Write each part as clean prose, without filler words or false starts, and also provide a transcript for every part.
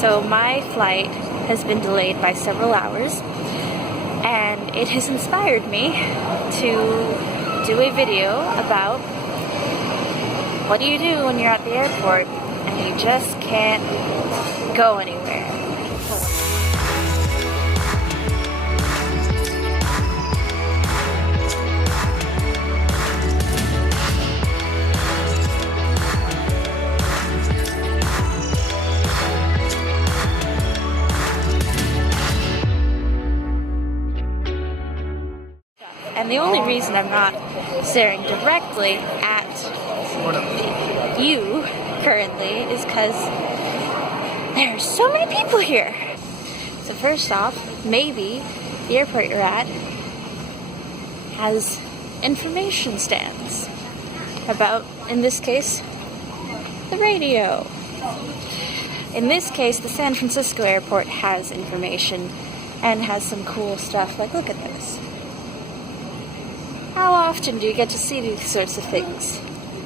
So my flight has been delayed by several hours, and it has inspired me to do a video about what do you do when you're at the airport and you just can't go anywhere. And the only reason I'm not staring directly at you currently is because there are so many people here. So first off, maybe the airport you're at has information stands about, in this case, the radio. In this case, the San Francisco airport has information and has some cool stuff. Like, look at this. How often do you get to see these sorts of things?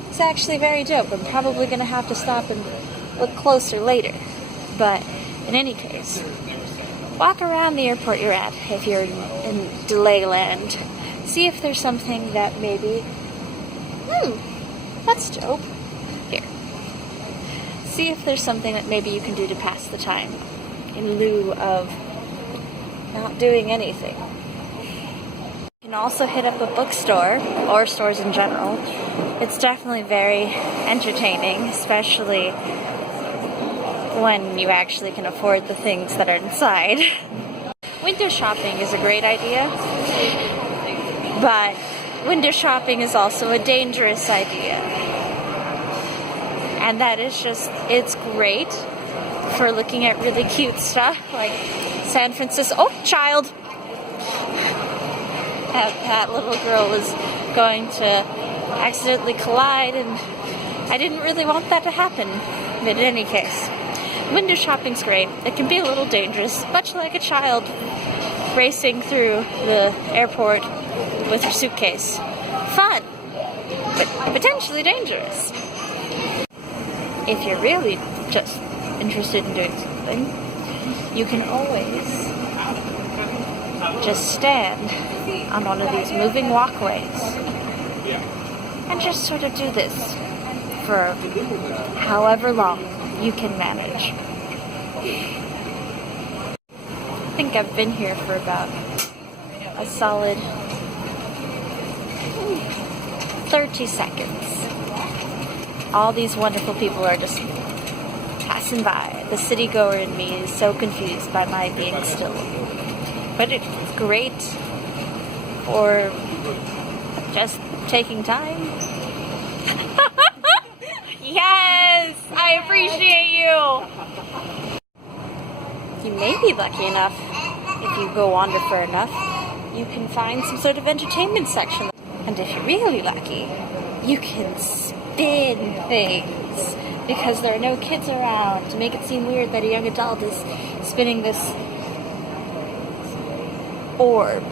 It's actually very dope. I'm probably going to have to stop and look closer later. But in any case, walk around the airport you're at if you're in delay land. See if there's something that maybe, that's dope. Here. See if there's something that maybe you can do to pass the time in lieu of not doing anything. You can also hit up a bookstore, or stores in general. It's definitely very entertaining, especially when you actually can afford the things that are inside. Window shopping is a great idea, but window shopping is also a dangerous idea. And that is just, it's great for looking at really cute stuff like San Francisco. Oh, child! That little girl was going to accidentally collide, and I didn't really want that to happen. But in any case, window shopping's great. It can be a little dangerous, much like a child racing through the airport with her suitcase. Fun, but potentially dangerous. If you're really just interested in doing something, you can always just stand on one of these moving walkways and just sort of do this for however long you can manage. I think I've been here for about a solid 30 seconds. All these wonderful people are just passing by. The city goer in me is so confused by my being still. But it's great for just taking time. Yes! I appreciate you! You may be lucky enough, if you go wander for enough, you can find some sort of entertainment section. And if you're really lucky, you can spin things, because there are no kids around to make it seem weird that a young adult is spinning this orb.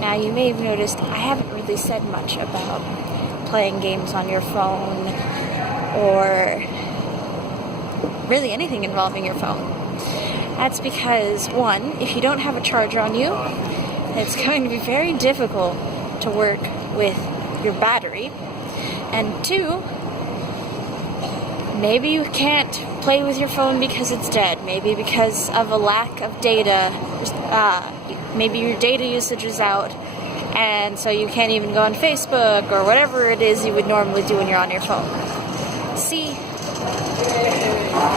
Now, you may have noticed I haven't really said much about playing games on your phone or really anything involving your phone. That's because, one, if you don't have a charger on you, it's going to be very difficult to work with your battery. And two, maybe you can't play with your phone because it's dead. Maybe because of a lack of data. Maybe your data usage is out, and so you can't even go on Facebook or whatever it is you would normally do when you're on your phone. See,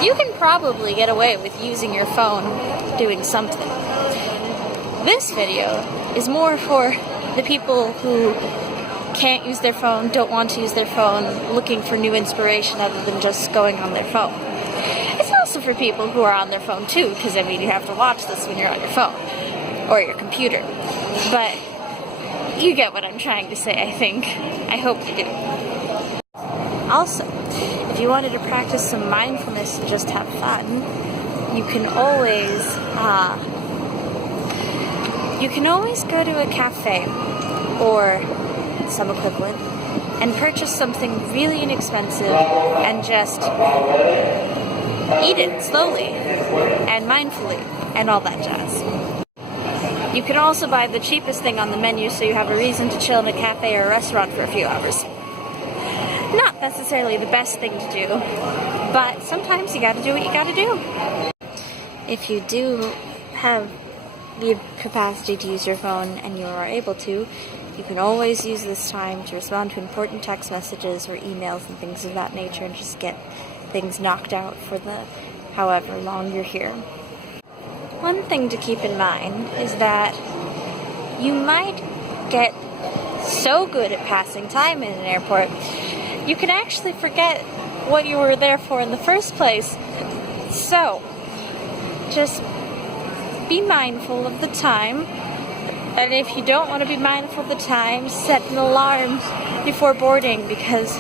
you can probably get away with using your phone doing something. This video is more for the people who can't use their phone, don't want to use their phone, looking for new inspiration other than just going on their phone. It's also for people who are on their phone too, because I mean you have to watch this when you're on your phone or your computer. But you get what I'm trying to say, I think. I hope you do. Also, if you wanted to practice some mindfulness and just have fun, you can always go to a cafe or some equivalent and purchase something really inexpensive and just eat it slowly and mindfully and all that jazz. You can also buy the cheapest thing on the menu so you have a reason to chill in a cafe or a restaurant for a few hours. Not necessarily the best thing to do, but sometimes you gotta do what you gotta do. If you do have the capacity to use your phone and you are able to, you can always use this time to respond to important text messages or emails and things of that nature and just get things knocked out for the however long you're here. One thing to keep in mind is that you might get so good at passing time in an airport, you can actually forget what you were there for in the first place. So, just be mindful of the time, and if you don't want to be mindful of the time, set an alarm before boarding, because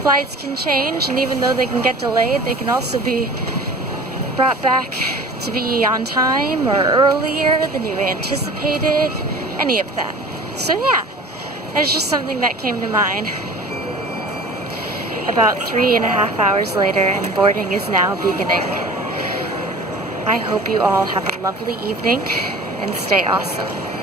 flights can change, and even though they can get delayed, they can also be brought back to be on time or earlier than you anticipated, any of that. So yeah, it's just something that came to mind. About 3.5 hours later, and boarding is now beginning. I hope you all have a lovely evening and stay awesome.